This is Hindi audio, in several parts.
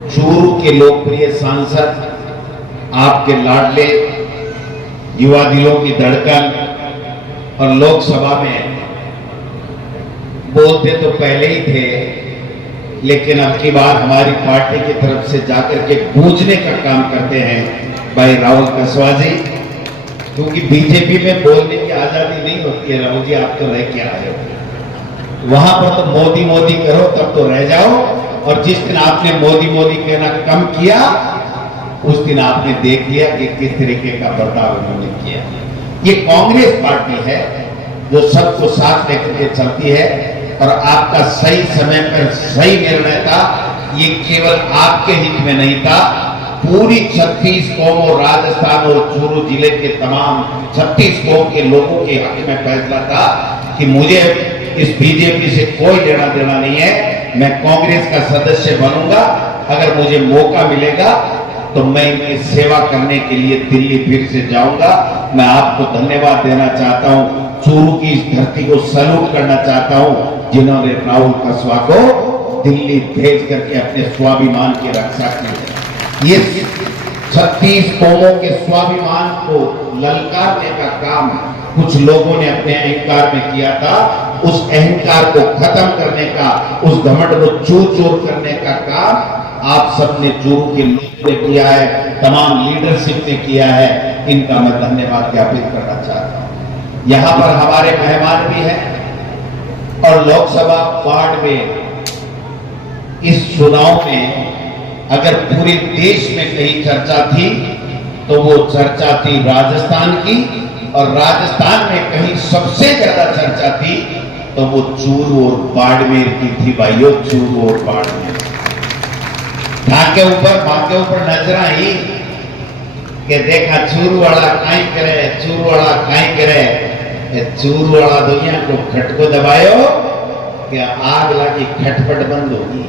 चूरू के लोकप्रिय सांसद, आपके लाडले, युवा दिलों की धड़कन और लोकसभा में बोलते तो पहले ही थे, लेकिन अब की बार हमारी पार्टी की तरफ से जाकर के गूंजने का काम करते हैं भाई राहुल कसवा जी, क्योंकि बीजेपी में बोलने की आजादी नहीं होती है। राहुल जी, आप तो रह के आए हो, वहां पर तो मोदी मोदी करो तब तो रह जाओ, और जिस दिन आपने मोदी मोदी कहना कम किया उस दिन आपने देख लिया कि किस तरीके का बर्ताव उन्होंने किया। ये कांग्रेस पार्टी है जो सबको साथ लेकर के चलती है, और आपका सही समय पर सही निर्णय था। ये केवल आपके हित में नहीं था, पूरी 36 कौम और राजस्थान और चूरू जिले के तमाम 36 कौम के लोगों के हक में फैसला था कि मुझे इस बीजेपी से कोई लेना देना नहीं है, मैं कांग्रेस का सदस्य बनूंगा। अगर मुझे मौका मिलेगा तो मैं इनकी सेवा करने के लिए दिल्ली फिर से जाऊंगा। मैं आपको धन्यवाद देना चाहता हूं, चूरू की इस धरती को सैल्यूट करना चाहता हूं जिन्होंने राहुल कसवा को दिल्ली भेज करके अपने स्वाभिमान की रक्षा की। ये 36 कौमों के स्वाभिमान को ललकारने का काम कुछ लोगों ने अपने अहंकार में किया था। उस अहंकार को खत्म करने का, उस घमंड को चूर चूर करने का काम आप सबने चूरू के लोगों ने किया है, तमाम लीडरशिप ने किया है। इनका मैं धन्यवाद ज्ञापित करना चाहता हूं। यहां पर हमारे मेहमान भी हैं, और लोकसभा वार्ड में इस चुनाव में अगर पूरे देश में कहीं चर्चा थी तो वो चर्चा थी राजस्थान की, और राजस्थान में कहीं सबसे ज्यादा चर्चा थी तो वो चूरू और बाड़मेर की थी। भाइयों, चूरू और बाड़मेर मां के ऊपर नजर आई कि देखा चूरू वाला काई करे, चूरू वाला काई करे। चूरू वाला दुनिया को खटको दबायो कि आग लगी, खटपट बंद होगी।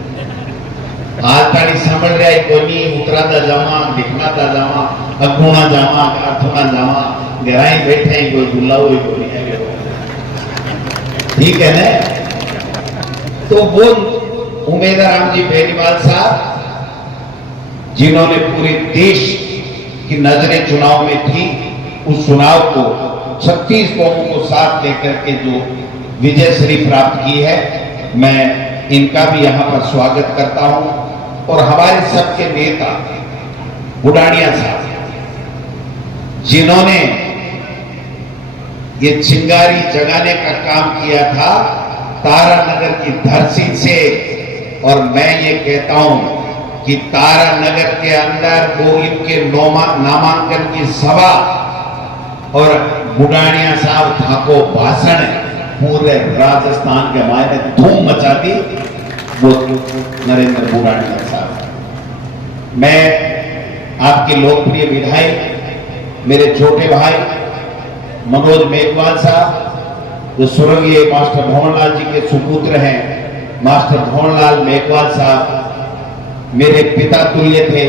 आज ताड़ी संभल रहा है, कोनी उतराता जामा, दिखनाता जामा, अगुणा जामा, अथुना जामा, गहराई बैठे कोई बुलाओ कोई नहीं है, ठीक है ना। तो वो उमेदराम जी बेनीवाल साहब, जिन्होंने पूरे देश की नजरें चुनाव में थी, उस चुनाव को 36 कौमों को साथ लेकर के जो विजय श्री प्राप्त की है, मैं इनका भी यहां पर स्वागत करता हूं। और हमारे सबके नेता बुडानिया साहब, जिन्होंने ये चिंगारी जगाने का काम किया था तारानगर की धरती से, और मैं ये कहता हूं कि तारानगर के अंदर वो इनके नामांकन की सभा और बुडानिया साहब ठाको भाषण पूरे राजस्थान के मायने धूम मचा दी, वो नरेंद्र बुडानिया साहब। मैं आपके लोकप्रिय विधायक मेरे छोटे भाई मनोज मेघवाल साहब, जो स्वर्गीय मास्टर भंवरलाल जी के सुपुत्र हैं, मास्टर भंवरलाल मेघवाल साहब मेरे पिता तुल्य थे,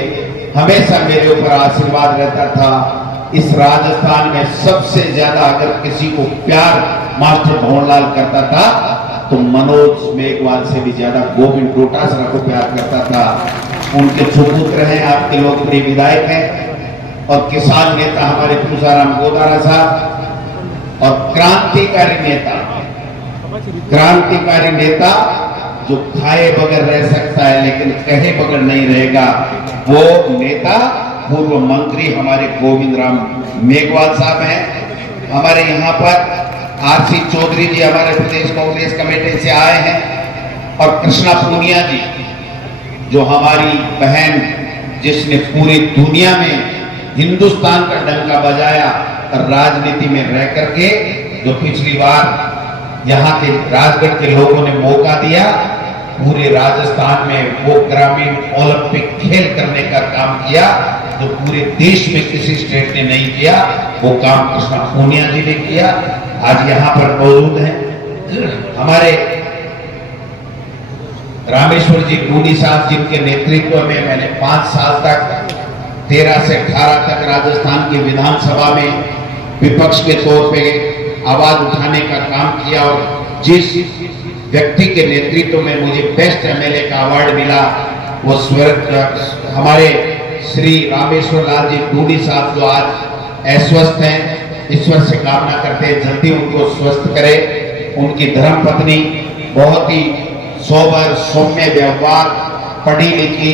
हमेशा मेरे ऊपर आशीर्वाद रहता था। इस राजस्थान में सबसे ज्यादा अगर किसी को प्यार मास्टर भंवरलाल करता था तो मनोज मेघवाल से भी ज्यादा गोविंद डोटासरा को प्यार करता था। उनके सुपुत्र हैं, आपके लोकप्रिय विधायक हैं, और किसान नेता हमारे पूसाराम गोदारा साहब, और क्रांतिकारी नेता जो खाए बगैर रह सकता है लेकिन कहे बगैर नहीं रहेगा, वो नेता पूर्व मंत्री हमारे गोविंद राम मेघवाल साहब हैं। हमारे यहाँ पर आरसी चौधरी जी हमारे प्रदेश कांग्रेस कमेटी से आए हैं, और कृष्णा पूनिया जी जो हमारी बहन, जिसने पूरी दुनिया में हिंदुस्तान का डंका बजाया और राजनीति में रह करके, जो पिछली बार यहाँ के राजगढ़ के लोगों ने मौका दिया, पूरे राजस्थान में वो ग्रामीण ओलंपिक खेल करने का काम किया जो पूरे देश में किसी स्टेट ने नहीं किया, वो काम कृष्णा पूनिया जी ने किया। आज यहाँ पर मौजूद हैं हमारे रामेश्वर जी टूडी साहब, जिनके नेतृत्व में मैंने 5 साल तक 13 से 18 तक राजस्थान की विधानसभा में विपक्ष के तौर पे आवाज उठाने का काम किया, और जिस व्यक्ति के नेतृत्व में मुझे बेस्ट एमएलए का अवार्ड मिला, वो स्वर्ग हमारे श्री रामेश्वर लाल जी डूडी साहब जो आज अस्वस्थ हैं, ईश्वर से कामना करते हैं जल्दी उनको स्वस्थ करे। उनकी धर्म पत्नी बहुत ही सोबर सौम्य व्यवहार, पढ़ी लिखी,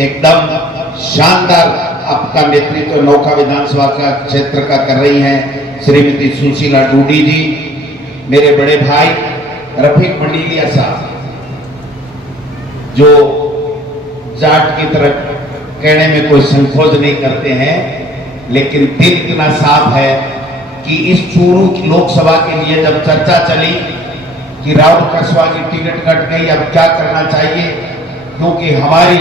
एकदम शानदार आपका नेतृत्व नौका विधानसभा का क्षेत्र का कर रही हैं श्रीमती सुशीला डूडी जी। मेरे बड़े भाई रफीक मंडीलिया साहब जो जाट की तरफ कहने में कोई संकोच नहीं करते हैं, लेकिन दिल इतना साफ है कि इस चूरू लोकसभा के लिए जब चर्चा चली कि राहुल कसवा की टिकट कट गई, अब क्या करना चाहिए, क्योंकि हमारी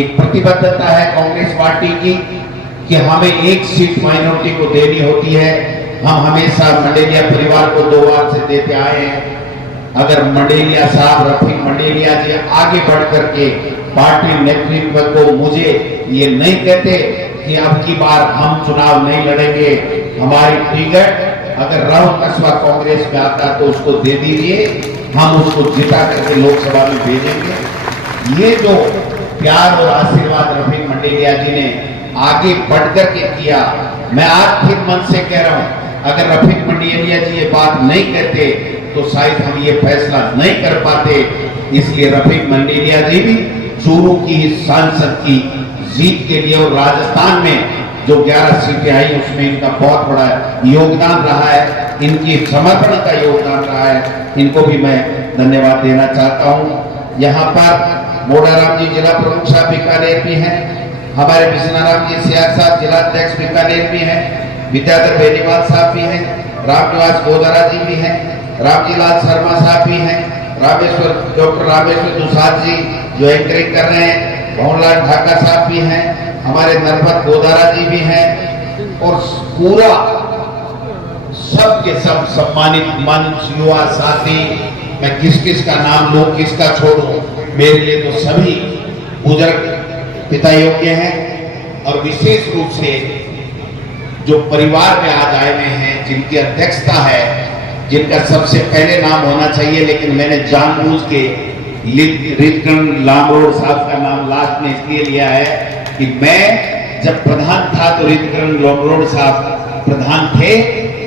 एक प्रतिबद्धता है कांग्रेस पार्टी की कि हमें एक सीट माइनॉरिटी को देनी होती है। हम हमेशा मंडेलिया परिवार को 2 बार से देते आए हैं। अगर मंडेलिया साहब रफीक मंडेलिया जी आगे बढ़ करके पार्टी नेतृत्व को मुझे ये नहीं कहते कि अब की बार हम चुनाव नहीं लड़ेंगे, हमारी टिकट अगर राहुल कसवा कांग्रेस में आता तो उसको दे दीजिए, हम उसको जिता करके लोकसभा में भेजेंगे। ये जो प्यार और आशीर्वाद रफीक मंडेलिया जी ने आगे बढ़कर के किया, मैं आज फिर मन से कह रहा हूं, अगर रफीक मंडेलिया जी ये बात नहीं कहते तो शायद हम ये फैसला नहीं कर पाते। इसलिए रफीक मंडेलिया जी भी चूरू की सांसद की जीत के लिए और राजस्थान में जो 11 सीटें आई उसमें इनका बहुत बड़ा योगदान रहा है, इनकी समर्पण का योगदान रहा है, इनको भी मैं धन्यवाद देना चाहता हूं। यहाँ पर मोडाराम जी जिला प्रमुख साहब बीकानेर भी हैं, हमारे विष्णाराम जी सियार साहब जिला अध्यक्ष बीकानेर भी हैं, विद्याधर बेनीवाल साहब भी हैं, रामनिवास गोदारा जी भी हैं, रामजीलाल शर्मा साहब भी हैं, डॉक्टर रामेश्वर दुसाद जी जो एंकरिंग कर रहे हैं, भवनलाल ढाका साहब भी हैं, हमारे नरपत गोदारा जी भी हैं, और पूरा सब के सब सम्मानित मंच युवा साथी, मैं किस किस का नाम लूं किसका छोड़ूं, मेरे लिए तो सभी बुजुर्ग पिता योग्य हैं। और विशेष रूप से जो परिवार में आज आए हुए हैं, जिनकी अध्यक्षता है, जिनका सबसे पहले नाम होना चाहिए, लेकिन मैंने जानबूझ के रितकरण लामरोड साहब का नाम लास्ट में इसलिए लिया है कि मैं जब प्रधान था तो रितकरण लामरोड साहब प्रधान थे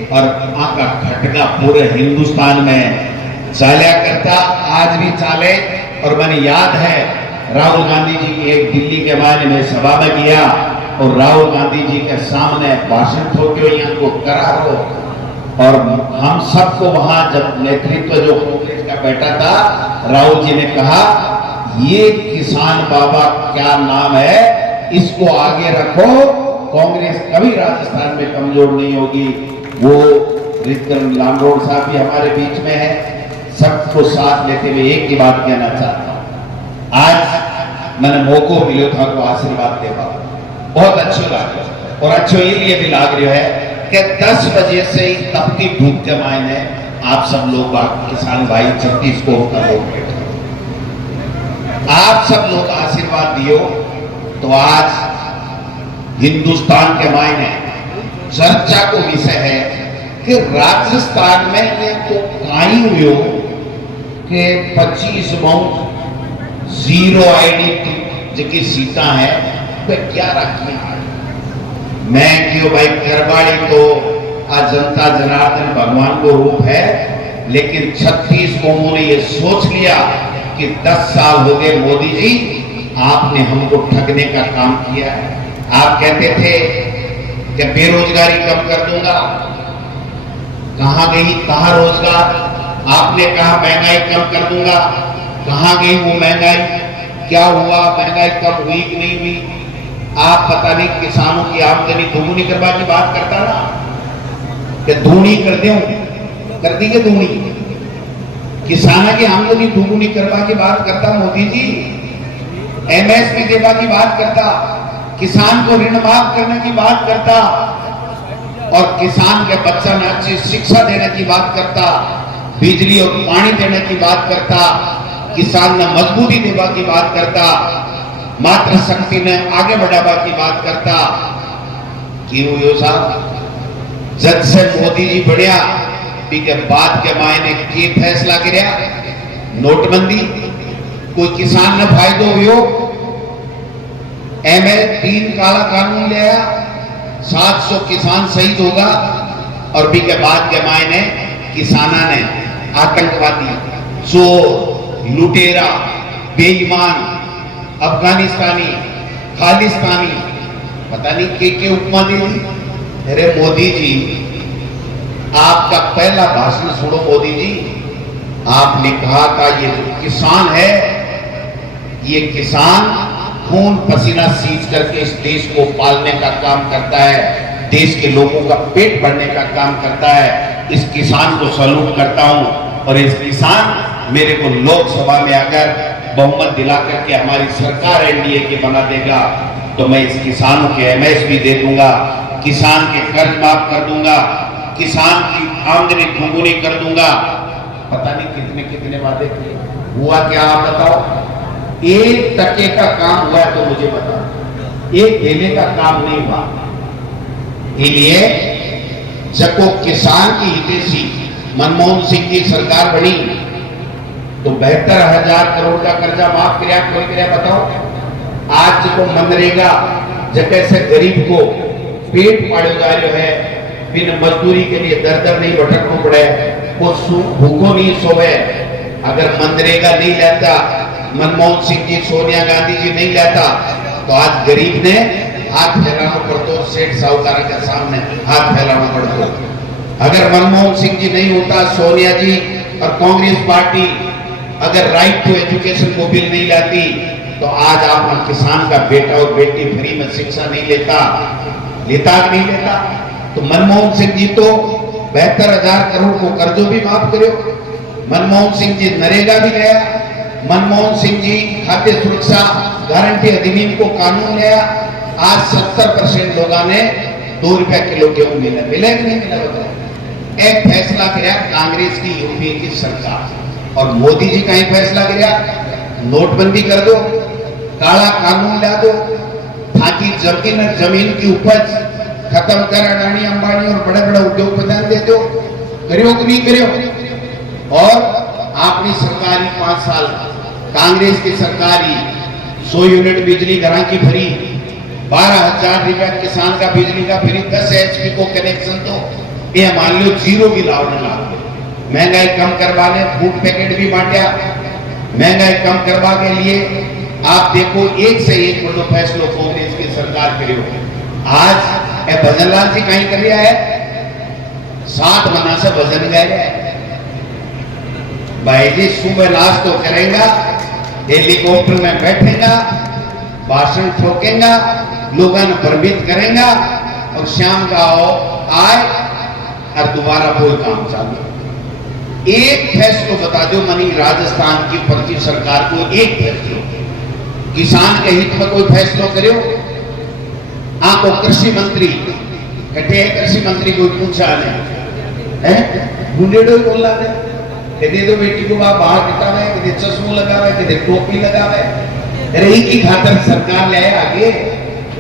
और वहां का खटका पूरे हिंदुस्तान में चाला करता, आज भी चाले। और मैंने याद है राहुल गांधी जी की एक दिल्ली के बारे में सभा में गया और राहुल गांधी जी के सामने भाषण ठोके हुए यहाँ को करा हो, और हम सबको वहां जब नेतृत्व जो कांग्रेस का बैठा था, राहुल जी ने कहा ये किसान बाबा क्या नाम है, इसको आगे रखो, कांग्रेस कभी राजस्थान में कमजोर नहीं होगी। वो रितकरण लामरोड साहब भी हमारे बीच में है। सबको साथ लेते हुए एक ही बात कहना चाहता हूं, आज मैंने मौको मिलो था को आशीर्वाद दे पाऊं, बहुत अच्छी बात है। और अच्छो ये भी लाग रहा है कि 10 बजे से ही तपती धूप के मायने आप सब लोग किसान भाई 36 को आप सब लोग आशीर्वाद दियो तो आज हिंदुस्तान के मायने चर्चा को विषय है कि राजस्थान में ये तो काई हुए कि 25 माउंट 0 आईडी की सीटा है तो क्या रखी। मैं क्यों भाई करवाड़ी तो आज जनता जनार्दन भगवान को रूप है, लेकिन 36 कौमों ने ये सोच लिया कि 10 साल हो गए मोदी जी आपने हमको ठगने का काम किया है। आप कहते थे कि बेरोजगारी कम कर दूंगा, कहां गई, कहां रोजगार, आपने कहा महंगाई कम कर दूंगा, कहां गई वो महंगाई, क्या हुआ, महंगाई कम हुई कि नहीं हुई। आप पता नहीं किसानों की आमदनी दोगुनी करवा की बात करता ना, कि दूनी कर दूं, कर दी के दूनी, किसानों की आमदनी दोगुनी करवा की बात करता मोदी जी, एमएसपी देवा की बात करता, किसान को ऋण माफ करने की बात करता, और किसान के बच्चा में अच्छी शिक्षा देने की बात करता, बिजली और पानी देने की बात करता, किसान ने मजबूती देवा की बात करता, मातृ शक्ति में आगे बढ़ावा की बात करता। क्यों साहब जब से मोदी जी बढ़िया के बाद के मायने की फैसला गिरा, नोटबंदी, कोई किसान ने फायदो हुयो, ML3 काला कानून ले आया, 700 किसान शहीद होगा और भी के बाद के मायने किसाना ने आतंकवादी, चोर, लुटेरा, बेईमान, अफगानिस्तानी, खालिस्तानी, पता नहीं के उपमा दी। अरे मोदी जी, आपका पहला भाषण सुनो मोदी जी, आपने कहा था ये जो किसान है, ये किसान खून पसीना सींच करके इस देश को पालने का काम करता है, देश के लोगों का पेट भरने का काम करता है। इस किसान को सैल्यूट करता हूं और इस किसान मेरे को लोकसभा में अगर बहुमत दिला करके हमारी सरकार एनडीए की बना देगा तो मैं इस किसानों के MSP दे दूंगा, किसान के कर्ज माफ कर दूंगा, किसान की आमदनी दोगुनी कर दूंगा। पता नहीं कितने कितने वादे किए, हुआ क्या आप बताओ? 1% का काम हुआ तो मुझे बताओ, 1 देने का काम नहीं हुआ। इसलिए जब को किसान की हितैषी मनमोहन सिंह की सरकार बनी तो 72,000 करोड़ का कर्जा माफ किया, कोई किया बताओ? आज को मनरेगा जगह से गरीब को पेट पाड़ो जा रहा है, बिन मजदूरी के लिए दर दर नहीं भटकना पड़े, वो भूखो नहीं सोवे। अगर मनरेगा नहीं लेता मनमोहन सिंह जी, सोनिया गांधी जी नहीं लेता तो आज गरीब ने हाथ फैलाना पड़ता, सेठ साहूकार के सामने हाथ फैलाना पड़ता। अगर मनमोहन सिंह जी नहीं होता, सोनिया जी और कांग्रेस पार्टी अगर राइट टू एजुकेशन को बिल नहीं लाती तो आज आप किसान का बेटा और बेटी फ्री में शिक्षा नहीं लेता कि नहीं लेता? तो मनमोहन सिंह जी तो 72,000 करोड़ को कर्जों भी माफ करो, मनमोहन सिंह जी नरेगा भी गया, मनमोहन सिंह जी खाद्य सुरक्षा गारंटी अधिनियम को कानून लाया। आज 70% लोगों ने 2 रुपया किलो गेहूं मिला कि नहीं मिला बताओ? एक फैसला किया कांग्रेस की यूपीए की सरकार और मोदी जी का ही फैसला किया, नोटबंदी कर दो, काला कानून ला दो ताकि जमीन की उपज खत्म कर अडानी अंबानी और बड़े बड़े उद्योगपति दे दो। करियो कि नहीं करियो? और आपकी सरकारी 5 साल कांग्रेस की सरकारी 100 यूनिट बिजली घरों की फ्री, 12,000 रुपया किसान का बिजली का फ्री, 10 HP को कनेक्शन दो। ये मान लो जीरो भी लाभ न लाभ, महंगाई कम करवाने फूड पैकेट भी बांटा, महंगाई कम करवा के लिए आप देखो एक से एक बड़ो फैसलो कांग्रेस की सरकार करियो। आज भजनलाल जी कहीं कर रहा है, 7 महीना से भजन गा रहा है। भाई जी सुबह नाश तो करेगा, हेलीकॉप्टर में बैठेगा, भाषण ठोकेगा, लोगों ने भ्रमित करेगा और शाम का आए और दोबारा कोई काम चालू। एक फैसलो बता दो मनी राजस्थान की पर्ची सरकार को, एक फैसलो किसान के हित में कोई फैसलो करो। आपको कृषि मंत्री कटे है, कृषि मंत्री कोई पूछा नहीं है, बुंडेडो ही बोल रहा है कि दो बेटी को आप बाहर किताब है, कि चश्मो लगावे, कि टोपी लगावे। अरे एक ही खातर सरकार ले आगे,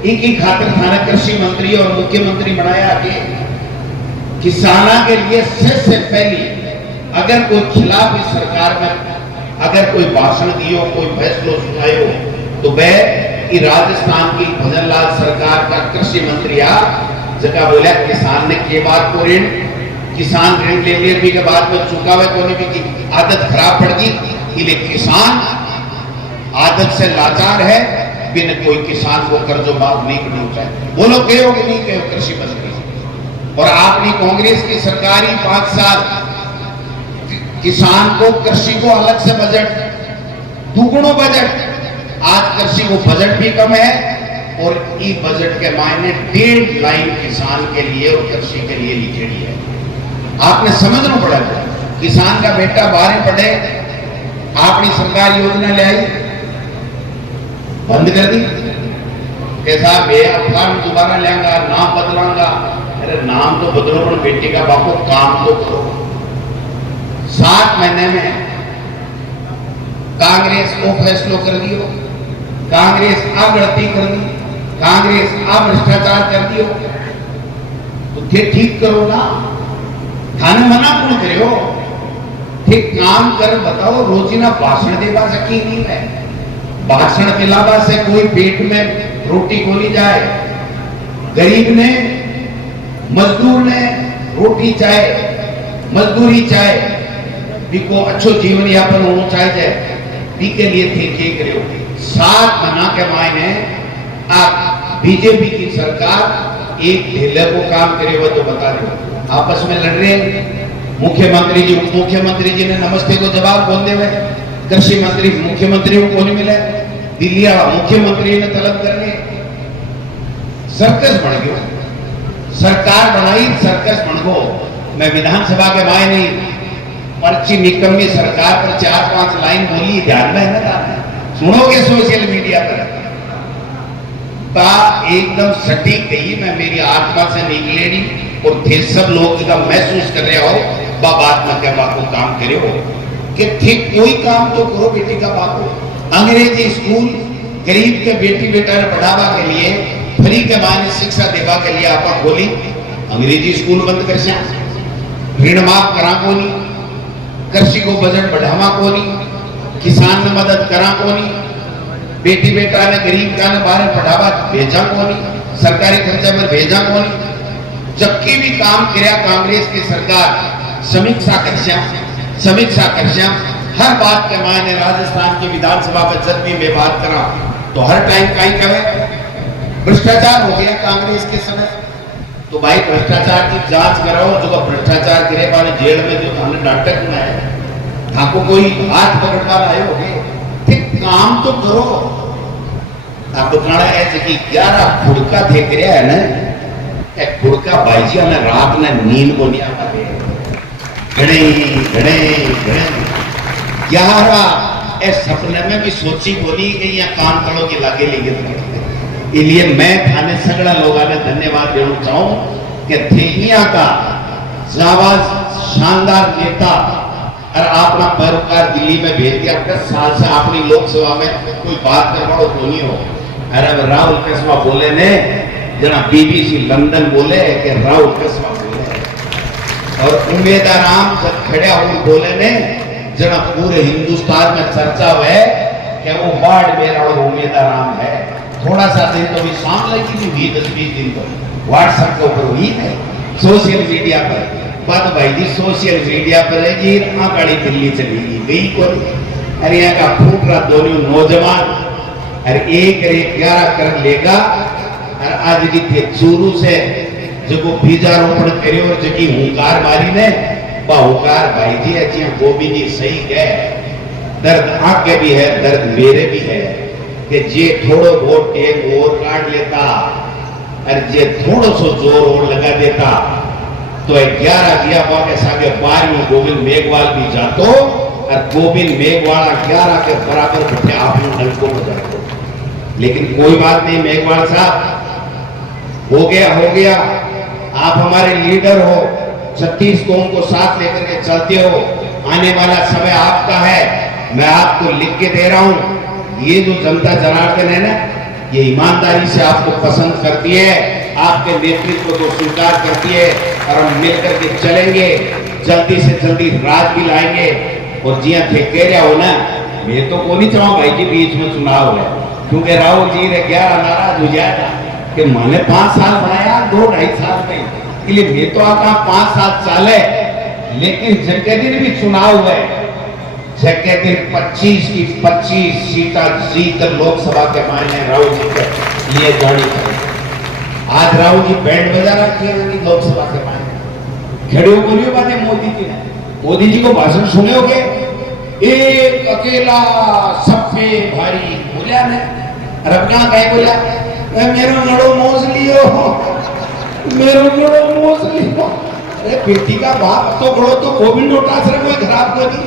एक ही खातर थाना कृषि मंत्री और मुख्यमंत्री बनाया आगे। किसाना के लिए सबसे पहली अगर कोई खिलाफ इस सरकार में अगर कोई भाषण दियो, कोई फैसलो सुनायो तो वह राजस्थान की भजनलाल सरकार का कृषि मंत्री आ जगह बोला किसान ने के बाद को ऋण, किसान ऋण लेने भी के बाद में चुकावे कोने की आदत खराब पड़ गई, इसलिए किसान आदत से लाचार है, बिन कोई किसान को कर्जो माफ नहीं करना चाहिए। बोलो कहो कि नहीं कहो कृषि मंत्री? और आपने कांग्रेस की सरकारी 5 साल किसान को कृषि को अलग से बजट, दुगुणों बजट, आज कृषि को बजट भी कम है और ई बजट के मायने 1.5 लाइन किसान के लिए और कृषि के लिए लिखेड़ी है। आपने समझना पड़ेगा, किसान का बेटा 12 पढ़े, आपने सरकार योजना ले आई बंद कर दी कि साहब ये अफगान दोबारा लेंगा, नाम बदलाऊंगा। अरे नाम तो बदलो पर बेटे का बापू काम तो करो। 7 महीने में कांग्रेस को फैसलो कर दियो, कांग्रेस आ गलती कर दी, कांग्रेस आ भ्रष्टाचार कर दियो, तो फिर ठीक करो ना। थाने मना कौन करो? ठीक काम कर बताओ, रोजीना भाषण देवा सकी नहीं है, भाषण के अलावा से कोई पेट में रोटी को नहीं जाए। गरीब ने, मजदूर ने रोटी चाहे, मजदूरी चाहे, बिको अच्छो जीवन यापन होना चाहिए, बी के लिए थे के करो। 7 महीना के मायने आप बीजेपी की सरकार एक ढीले को काम करे हुआ तो बता रहे हो, आपस में लड़ रहे हैं। मुख्यमंत्री जी, उप मुख्यमंत्री जी ने नमस्ते को जवाब बोल दे हुए, कृषि मंत्री मुख्यमंत्री को नहीं मिले, दिल्ली मुख्यमंत्री ने तलब कर लिए, सर्कस बन गयो, सरकार बनाई सर्कस बन गो। मैं विधानसभा के माय नहीं पर्ची निकम्मी सरकार पर 4-5 लाइन बोली, ध्यान में है ना, सुनोगे सोशल मीडिया पर का एकदम सटीक गई, मैं मेरी आत्मा से निकले नहीं और थे सब लोग का महसूस कर रहे हो बात में क्या बापू काम करे हो कि ठीक कोई काम तो करो बेटी का बापू। अंग्रेजी स्कूल गरीब के बेटी बेटा ने बढ़ावा के लिए, फ्री के मायने शिक्षा देवा के लिए आप बोली अंग्रेजी स्कूल बंद कर, ऋण माफ करा को नहीं, कृषि को बजट बढ़ावा को नहीं, किसान ने मदद करा को नहीं, बेटी बेटा ने गरीब का ने बाहर बढ़ावा भेजा को नहीं, सरकारी खर्चा पर भेजा को नहीं। जबकि भी काम किया कांग्रेस की सरकार समीक्षा कर हर बात के मायने राजस्थान की विधानसभा में जब भी मैं बात करा तो हर टाइम कहीं कहे भ्रष्टाचार हो गया कांग्रेस के समय, तो भाई भ्रष्टाचार की जांच कराओ, जो भ्रष्टाचार गिरे वाले जेल में जो हमने नाटक में है आपको कोई हाथ पकड़वा आए हो गए, ठीक काम तो करो। आपको कहना है कि 11 फुड़का देख रहा है ना, एक फुड़का भाईजी ने रात में नींद को नहीं आता है, घड़े घड़े घड़े 11 ए सपने में भी सोची बोली कि यहाँ काम करो के लागे लेगे। इसलिए मैं थाने सगड़ा लोगों ने धन्यवाद देना चाहूं कि थेनिया का जाबाज शानदार नेता और अपना परोकार दिल्ली में भेज दिया, 10 साल से अपनी लोकसभा में कोई बात करवाओ तो नहीं हो। अरे राहुल कस्बा बोले ने जना बीबीसी लंदन बोले कि राहुल कस्बा बोले, और उम्मीदाराम जब खड़े हो बोले ने जना पूरे हिंदुस्तान में चर्चा है कि वो वार्ड मेरा और उम्मीदाराम है। थोड़ा सा दिन तो भी शाम लगी थी, 10-20 दिन तो व्हाट्सएप के ऊपर हुई है, सोशल मीडिया पर बात भाई जी, सोशल मीडिया पर है जी गाड़ी दिल्ली चली गई को। अरे यहाँ का फूट रहा दोनों नौजवान, अरे 11 कर लेगा, और आज की थे चूरू से जो बीजारोपण करे और जगी हुंकार मारी ने हुंकार भाई जी अच्छी गोविंद जी सही गए, दर्द आके भी है, दर्द मेरे भी है कि जे थोड़ो बहुत टेक और काट लेता और जे थोड़ो सो जोर और लगा देता तो 11 दिया के सागे 12 गोविंद मेघवाल भी जातो और गोविंद मेघवाल 11 के बराबर बैठे आपने हल्को बजाते। लेकिन कोई बात नहीं मेघवाल साहब, हो गया, आप हमारे लीडर हो, 36 कौम को साथ लेकर के चलते हो, आने वाला समय आपका है। मैं आपको लिख के दे रहा हूं, ये जो जनता जनार्दन है ना, ये ईमानदारी से आपको पसंद करती है, आपके नेतृत्व को स्वीकार करती है, और हम मिलकर के चलेंगे, जल्दी से जल्दी राज भी लाएंगे। और जिया थे कह रहा हो ना, मैं तो को नहीं चाहूँ भाई जी बीच में चुनाव है, क्योंकि राहुल जी ने 11 नाराज हो जाया था कि मैंने 5 साल बनाया 2-2.5 साल में, इसलिए मैं तो आता 5-7 साल है। लेकिन जगह दिन भी चुनाव हुए, जगह दिन 25 की 25 सीटा जीत लोकसभा के मायने राहुल जी के लिए जानी चाहिए। आज राहुल जी बैंड बजा रखी है लोकसभा के मायने, खड़े हो बोलियो बातें मोदी जी ने, मोदी जी को भाषण सुने होगे, एक अकेला सब पे भारी बोलिया ने, रबना कहीं बोला मेरो नड़ो मोज लियो, मेरो नड़ो मोज लियो। अरे बेटी का बाप तो बड़ो तो गोविंद आश्रम में खराब कर दी,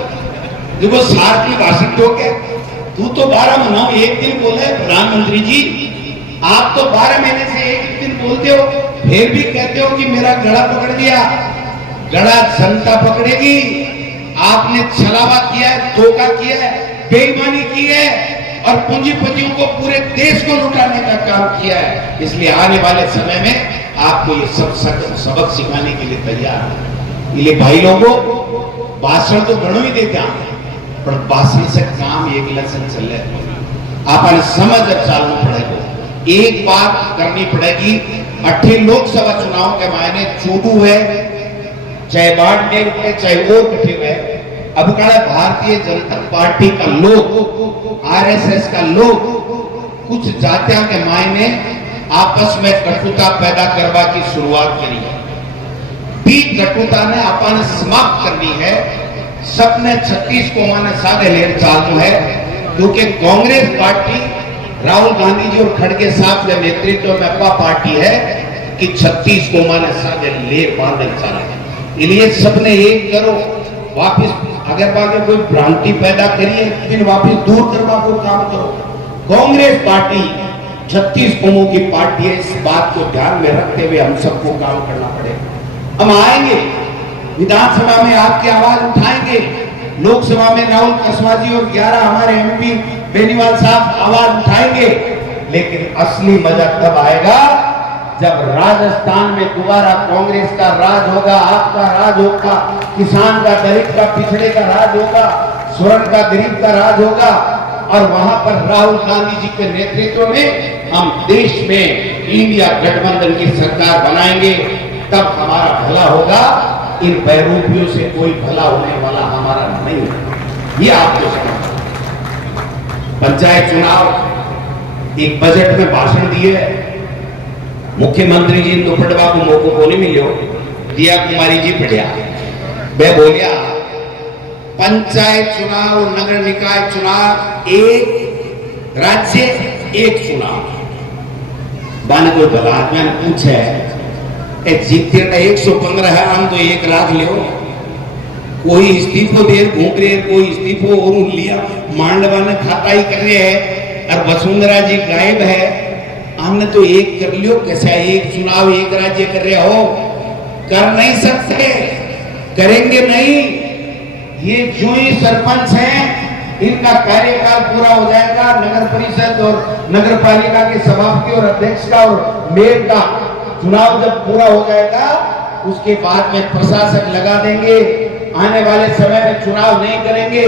देखो सार की भाषण तो क्या, तू तो 12 महीनों एक दिन बोले प्रधानमंत्री जी, आप तो 12 महीने से एक दिन बोलते हो, फिर भी कहते हो कि मेरा गला पकड़ लिया। गला जनता पकड़ेगी, आपने छलावा किया है, धोखा किया है, बेईमानी की है और पूंजीपतियों को पूरे देश को लुटाने का काम किया है। इसलिए आने वाले समय में आपको ये सब सबक सिखाने के लिए तैयार है। इसलिए भाई लोगों, भाषण तो घणो ही देता पर भाषण से काम एक लक्षण चले अपन समझ चालू पड़ेगा। एक बात करनी पड़ेगी, 8 लोकसभा चुनाव के मायने चूडू है, चाहे बाड़मेर है, चाहे और कठे है। अब कड़ा भारतीय जनता पार्टी का लोग, आरएसएस का लोग कुछ जातियों के मायने आपस में कटुता पैदा करवा की शुरुआत करी है। बीच कटुता ने अपन समाप्त करनी है। सबने 36 को माने साधे लेर चालू है, क्योंकि कांग्रेस पार्टी राहुल गांधी जी और खड़गे साहब के नेतृत्व में अपा पार्टी है कि 36 को माने साधे लेर बांधन चाले। इसलिए सबने एक करो, वापिस अगर बागे कोई भ्रांति पैदा करिए फिर वापिस दूर करवा को काम करो। कांग्रेस पार्टी 36 कौमों की पार्टी है, इस बात को ध्यान में रखते हुए हम सबको काम करना पड़ेगा। हम आएंगे विधानसभा में, आपकी आवाज उठाएंगे, लोकसभा में राहुल कसवाजी और 11 हमारे एमपी बेनीवाल साहब आवाज उठाएंगे, लेकिन असली मजा तब आएगा जब राजस्थान में दोबारा कांग्रेस का राज होगा, आपका राज होगा, किसान का, दलित का, पिछड़े का राज होगा, स्वर्ण का, गरीब का राज होगा, और वहां पर राहुल गांधी जी के नेतृत्व में हम देश में इंडिया गठबंधन की सरकार बनाएंगे। तब हमारा भला होगा, इन बहरूपियों से कोई भला होने वाला हमारा नहीं है, ये आपको समझना। पंचायत चुनाव, एक बजट में भाषण दिए, मुख्यमंत्री जी तो पढ़वा को मौको को नहीं मिलो, दिया कुमारी जी पढ़िया, वे बोलिया पंचायत चुनाव, नगर निकाय चुनाव, एक राज्य एक चुनाव। बाने कोई भला आदमी ने पूछे जीतते 115 है, हम तो एक रात लियो, कोई इस्तीफो देर घूम रहे, कोई इस्तीफो और लिया, मांडवा ने खाता ही कर रहे हैं, और वसुंधरा जी गायब है, हमने तो एक कर लियो। कैसा एक चुनाव एक राज्य कर रहे हो? कर नहीं सकते, करेंगे नहीं। ये जो ही सरपंच हैं, इनका कार्यकाल पूरा हो जाएगा, नगर परिषद और नगर पालिका के सभापति और अध्यक्ष का और मेयर का चुनाव जब पूरा हो जाएगा, उसके बाद में प्रशासक लगा देंगे। आने वाले समय में चुनाव नहीं करेंगे,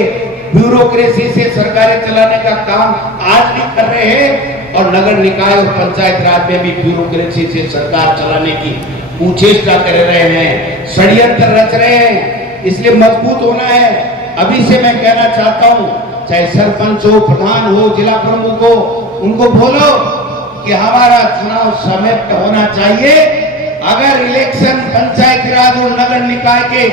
ब्यूरोक्रेसी से सरकारें चलाने का काम आज भी कर रहे हैं, और नगर निकाय और पंचायत राज में भी ब्यूरोक्रेसी से सरकार चलाने की कुचेष्टा कर रहे हैं, षड्यंत्र रच रहे हैं। इसलिए मजबूत होना है। अभी से मैं कहना चाहता हूं, चाहे सरपंच हो, प्रधान हो, जिला प्रमुख हो, उनको बोलो कि हमारा चुनाव समय पर होना चाहिए। अगर इलेक्शन पंचायत राज और नगर निकाय के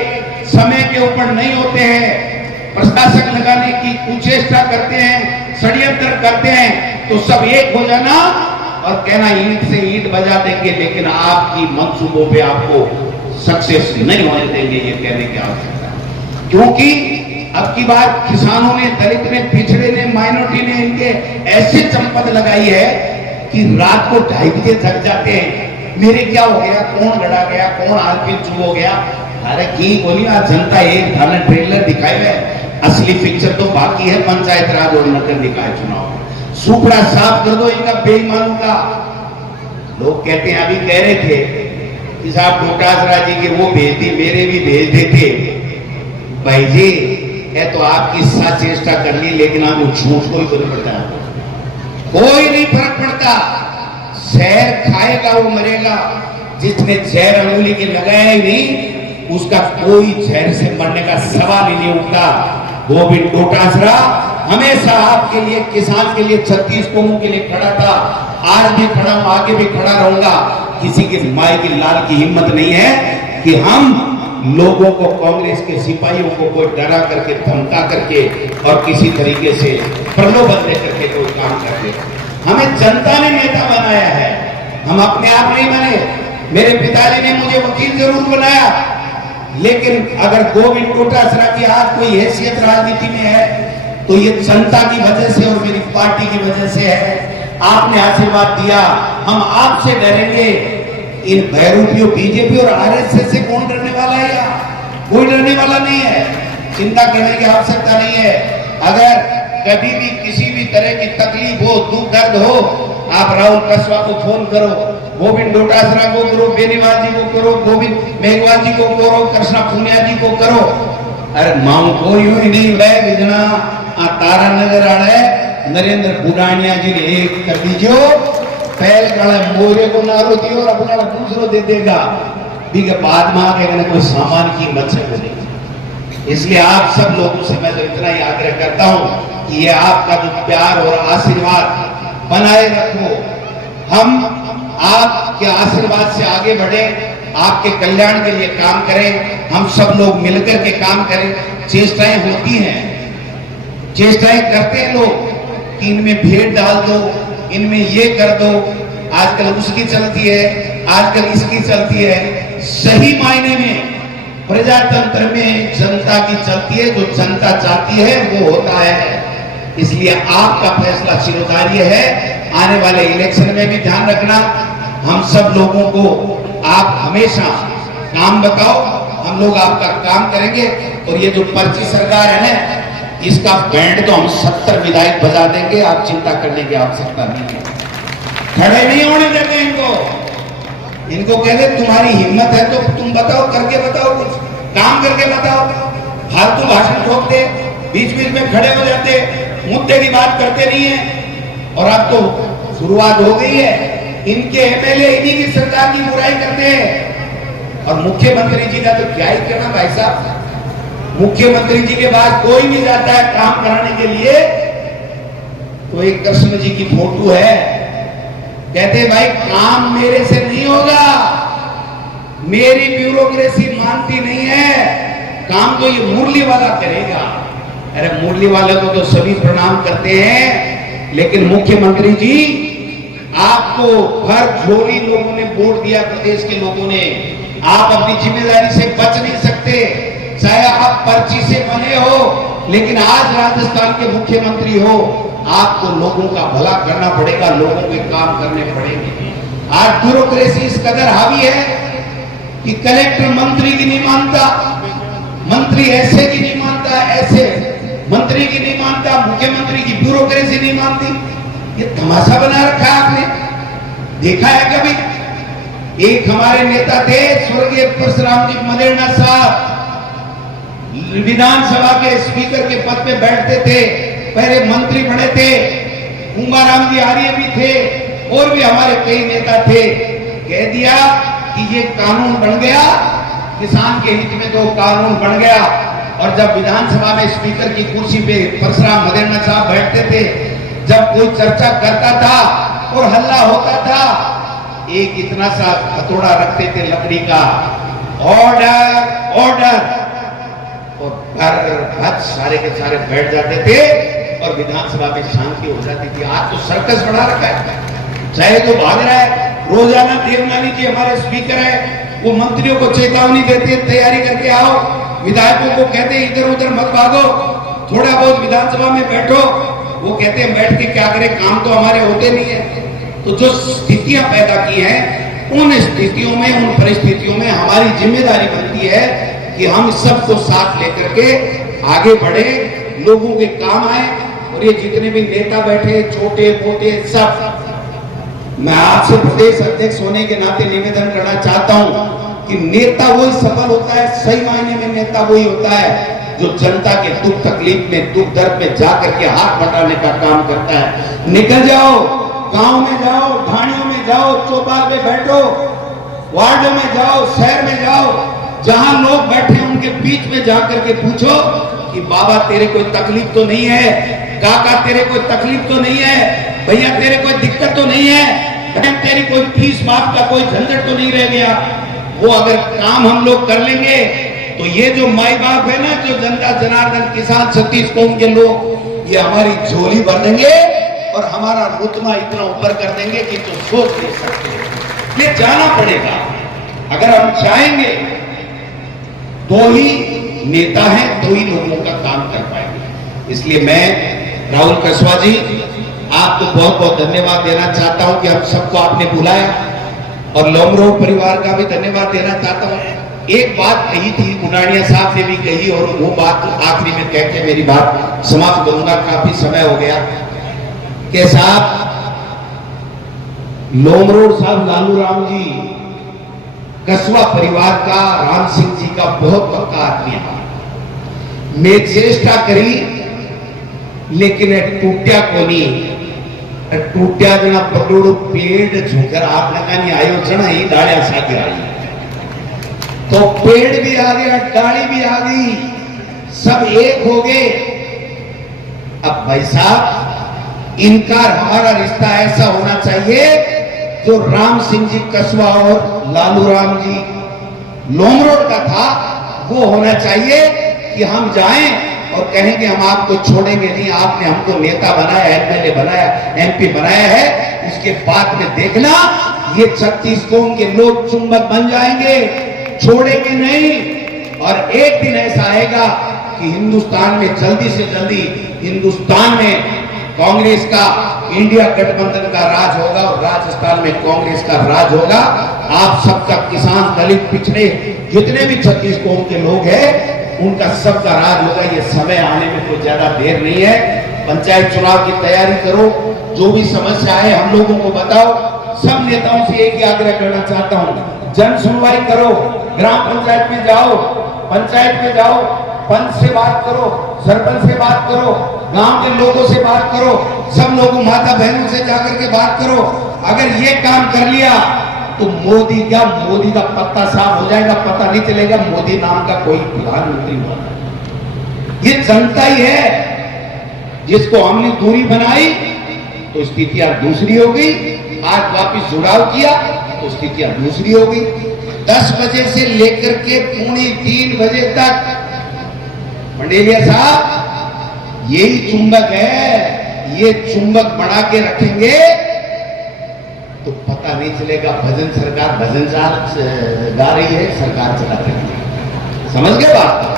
समय के ऊपर नहीं होते हैं, प्रशासक लगाने की कुचेष्टा करते हैं, षड्यंत्र करते हैं, तो सब एक हो जाना और कहना ईंट से ईंट बजा देंगे, लेकिन आपकी मंसूबों पे आपको सक्सेस नहीं होने देंगे, ये कहने की आवश्यकता है। क्योंकि अब की बार किसानों ने, दलित ने, पिछड़े ने, माइनॉरिटी ने इनके ऐसे चंपत लगाई है कि रात को 2:30 बजे थक जाते हैं। मेरे क्या हो गया, कौन लड़ा गया, कौन आरपी चुप हो गया। अरे की बोली, आज जनता एक थाना ट्रेलर दिखाई है, असली पिक्चर तो बाकी है पंचायत राज और नगर निकाय चुनाव। सुपड़ा साफ कर दो इनका बेईमानों का। लोग कहते हैं, अभी कह रहे थे कि साहब डोटासरा जी के वो भेज दी, मेरे भी भेज देते। भाई जी, ये तो आपकी सच चेष्टा कर ली, लेकिन आप झूठ कोई फर्क पड़ता है, कोई नहीं फर्क पड़ता। जहर खाएगा वो मरेगा, जिसने जहर अंगुली की लगाया ही नहीं, उसका कोई जहर से मरने का सवाल ही नहीं उठता। गोविंद डोटासरा हमेशा आपके लिए, किसान के लिए, 36 कौमों के लिए खड़ा था। आज भी खड़ा हूं, आगे भी खड़ा रहूंगा। किसी के माई की लाल की हिम्मत नहीं है कि हम लोगों को, कांग्रेस के सिपाहियों को कोई डरा करके, धमका करके और किसी तरीके से प्रलोभन दे करके कोई काम करके। हमें जनता ने नेता बनाया है, हम अपने आप नहीं बने। मेरे पिताजी ने मुझे वकील जरूर बनाया, लेकिन अगर गोविंद डोटासरा की आज कोई हैसियत राजनीति में है तो ये जनता की वजह से और मेरी पार्टी की वजह से है। आपने आशीर्वाद दिया, हम आपसे डरेंगे। इन बहरूपियों, बीजेपी और आरएसएस से कौन डरने वाला है? यहाँ कोई डरने वाला नहीं है, चिंता करने की आवश्यकता नहीं है। अगर कभी भी किसी भी तरह की तकलीफ हो, दुख दर्द हो, आप राहुल कसवा को फोन करो, गोविंद डोटासरा को करो, बेनीवाल जी को करो, गोविंद मेघवाल जी को करो, कृष्णा पुनिया जी को करो। अरे माऊ को यूं ही नहीं वह विजना तारा नगर आड़े नरेंद्र बुडानिया जी ने एक कर दीजियो पहल काले मोरे को नारो दियो और अपना दूसरो दे देगा भी के बाद में आके कोई सामान की मत से बनेगी। इसलिए आप सब लोगों से मैं तो इतना ही आग्रह करता हूं कि ये आपका जो प्यार और आशीर्वाद बनाए रखो, हम आपके आशीर्वाद से आगे बढ़े, आपके कल्याण के लिए काम करें, हम सब लोग मिलकर के काम करें। चेष्टाएं होती हैं, चेष्टाएं करते हैं लोग कि इनमें भेद डाल दो, इनमें ये कर दो, आजकल उसकी चलती है, आजकल इसकी चलती है। सही मायने में प्रजातंत्र में जनता की चलती है, जो जनता चाहती है वो होता है। इसलिए आपका फैसला शिरोधार्य है। आने वाले इलेक्शन में भी ध्यान रखना, हम सब लोगों को आप हमेशा काम बताओ, हम लोग आपका काम करेंगे। और ये जो पर्ची सरकार है ना, इसका बैंड तो हम 70 विधायक बजा देंगे, आप चिंता करने की आवश्यकता नहीं है। खड़े नहीं होने देते इनको कहते तुम्हारी हिम्मत है तो तुम बताओ, करके बताओ, कुछ काम करके बताओ। फालतू भाषण ठोकते, बीच बीच में खड़े हो जाते, मुद्दे की बात करते नहीं है। और अब तो शुरुआत हो गई है, इनके एमएलए इन्हीं की सरकार की बुराई करते हैं। और मुख्यमंत्री जी का तो क्या ही कहना भाई साहब, मुख्यमंत्री जी के पास कोई भी जाता है काम कराने के लिए तो एक कृष्ण जी की फोटो है, कहते भाई काम मेरे से नहीं होगा, मेरी ब्यूरोक्रेसी मानती नहीं है, काम तो ये मुरली वाला करेगा। अरे मुरली वाले को तो सभी प्रणाम करते हैं, लेकिन मुख्यमंत्री जी आपको भर झोली लोगों ने वोट दिया, प्रदेश के लोगों ने, आप अपनी जिम्मेदारी से बच नहीं सकते, चाहे आप पर्ची से बने हो, लेकिन आज राजस्थान के मुख्यमंत्री हो, आपको लोगों का भला करना पड़ेगा, लोगों के काम करने पड़ेंगे। आज ब्यूरोक्रेसी इस कदर हावी है कि कलेक्टर मंत्री की नहीं मानता, मंत्री ऐसे की नहीं मानता, ऐसे मंत्री की नहीं मानता, मुख्यमंत्री की ब्यूरोक्रेसी नहीं मानती। ये तमाशा बना रखा है आपने, देखा है कभी? एक हमारे नेता थे स्वर्गीय परशुराम जी मदेरणा साहब, विधानसभा के स्पीकर के पद पे बैठते थे, पहले मंत्री बने थे, गंगाराम जी आर्य भी थे, और भी हमारे कई नेता थे। कह दिया कि ये कानून बन गया, किसान के हित में तो कानून बन गया। और जब विधानसभा में स्पीकर की कुर्सी पे परशुराम मदेरणा साहब बैठते थे, जब कोई चर्चा करता था और हल्ला होता था, एक इतना सा हथौड़ा रखते थे लकड़ी का, ऑर्डर ऑर्डर, और भर सारे के सारे बैठ जाते थे और विधानसभा में शांति हो जाती थी। आज तो सर्कस बढ़ा रखा है, चाहे तो भाग रहा है। रोजाना देवनानी जी हमारे स्पीकर है, वो मंत्रियों को चेतावनी देते, तैयारी करके आओ, विधायकों को कहते इधर उधर मत भागो, थोड़ा बहुत विधानसभा में बैठो। वो कहते हैं बैठ के क्या करें, काम तो हमारे होते नहीं है। तो जो स्थितियां पैदा की हैं, उन स्थितियों में, उन परिस्थितियों में हमारी जिम्मेदारी बनती है कि हम सबको साथ लेकर के आगे बढ़े, लोगों के काम आए। और ये जितने भी नेता बैठे, छोटे मोटे सब, मैं आपसे प्रदेश अध्यक्ष होने के नाते निवेदन करना चाहता हूं कि नेता वही सफल होता है, सही मायने में नेता वही होता है जो जनता के दुख तकलीफ में, दुख दर्द में जाकर के हाथ बटाने का काम करता है। निकल जाओ, गांव में जाओ, ढाणियों में जाओ, चौपाल में बैठो, वार्डों में जाओ, शहर में जाओ, जहां लोग बैठे उनके बीच में जाकर के पूछो कि बाबा तेरे कोई तकलीफ तो नहीं है, काका तेरे कोई तकलीफ तो नहीं है, भैया तेरे कोई दिक्कत तो नहीं है, बहन तेरी कोई फीस माफ का कोई झंझट तो नहीं रह गया। वो अगर काम हम लोग कर लेंगे तो ये जो माई बाप है ना, जो जनता जनार्दन किसान छत्तीस कौम के लोग, ये हमारी झोली भर देंगे और हमारा रुतबा इतना ऊपर कर देंगे कि तो सोच नहीं सकते। ये जाना पड़ेगा, अगर हम चाहेंगे तो ही नेता है, तो ही लोगों का काम कर पाएंगे। इसलिए मैं राहुल कसवा जी आपको बहुत बहुत धन्यवाद देना चाहता हूं कि हम सबको आपने बुलाया, और लोमरोड परिवार का भी धन्यवाद देना चाहता हूं। एक बात कही थी, मुनाड़िया साहब ने भी कही, और वो बात आखिरी में कह के मेरी बात समाप्त करूंगा, काफी समय हो गया। कि साहब लोमरोड साहब लालू राम जी कसवा परिवार का, राम सिंह जी का बहुत पक्का आदमी है। मैं चेष्टा करी लेकिन टूटा को नहीं टूटा जना पकड़ो पेड़ झुकर आपने कहा नहीं आयो चढ़ा ही डालिया सागर आई तो पेड़ भी आ गया डाली भी आ गई सब एक हो गए। अब भाई साहब इनका हमारा रिश्ता ऐसा होना चाहिए जो राम सिंह जी कस्बा और लालू राम जी लोमरोड का था वो होना चाहिए कि हम जाएं और कहेंगे हम आपको छोड़ेंगे नहीं, आपने हमको नेता बनाया, एमएलए बनाया, एमपी बनाया है, उसके बाद में देखना ये 36 कौम के लोग चुंबक बन जाएंगे, छोड़ेंगे नहीं। और एक दिन ऐसा आएगा कि हिंदुस्तान में जल्दी से जल्दी हिंदुस्तान में कांग्रेस का इंडिया गठबंधन का राज होगा और राजस्थान में कांग्रेस का राज होगा। आप सबका किसान दलित पिछड़े जितने भी 36 कौम के लोग हैं उनका सबका राज होगा। ये समय आने में कोई ज्यादा देर नहीं है। पंचायत चुनाव की तैयारी करो, जो भी समस्या है हम लोगों को बताओ। सब नेताओं से एक ही आग्रह करना चाहता हूँ, जन सुनवाई करो, ग्राम पंचायत में जाओ, पंचायत में जाओ, पंच से बात करो, सरपंच से बात करो, गांव के लोगों से बात करो, सब लोगों माता बहनों से जाकर के बात करो। अगर ये काम कर लिया तो मोदी का पत्ता साफ हो जाएगा, पता नहीं चलेगा मोदी नाम का कोई प्रधानमंत्री होगा। ये जनता ही है जिसको हमने दूरी बनाई तो स्थितियां दूसरी हो गई, आज वापिस जुड़ाव किया तो स्थितियां दूसरी हो गई। 10 बजे से लेकर के 2:45 बजे तक मंडेलिया साहब यही चुंबक है, ये चुंबक बना के रखेंगे तो पता नहीं चलेगा भजन सरकार भजन गा रही है, सरकार चला रही है। समझ गए बात?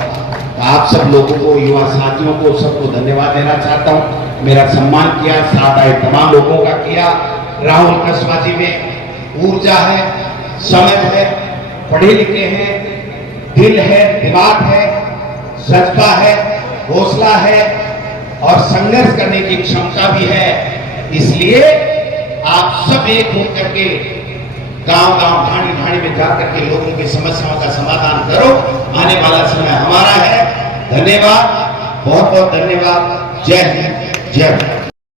आप सब लोगों को, युवा साथियों को, सबको धन्यवाद देना चाहता हूं। मेरा सम्मान किया, साथ आए तमाम लोगों का किया। राहुल कस्बा जी में ऊर्जा है, समझ है, पढ़े लिखे हैं, दिल है, दिमाग है, जज्बा है, हौसला है और संघर्ष करने की क्षमता भी है। इसलिए आप सब एक होकर के गांव-गांव, ढाणी-ढाणी में जाकर के लोगों की समस्याओं का समाधान करो। आने वाला समय हमारा है। धन्यवाद, बहुत बहुत धन्यवाद। जय हिंद, जय भारत।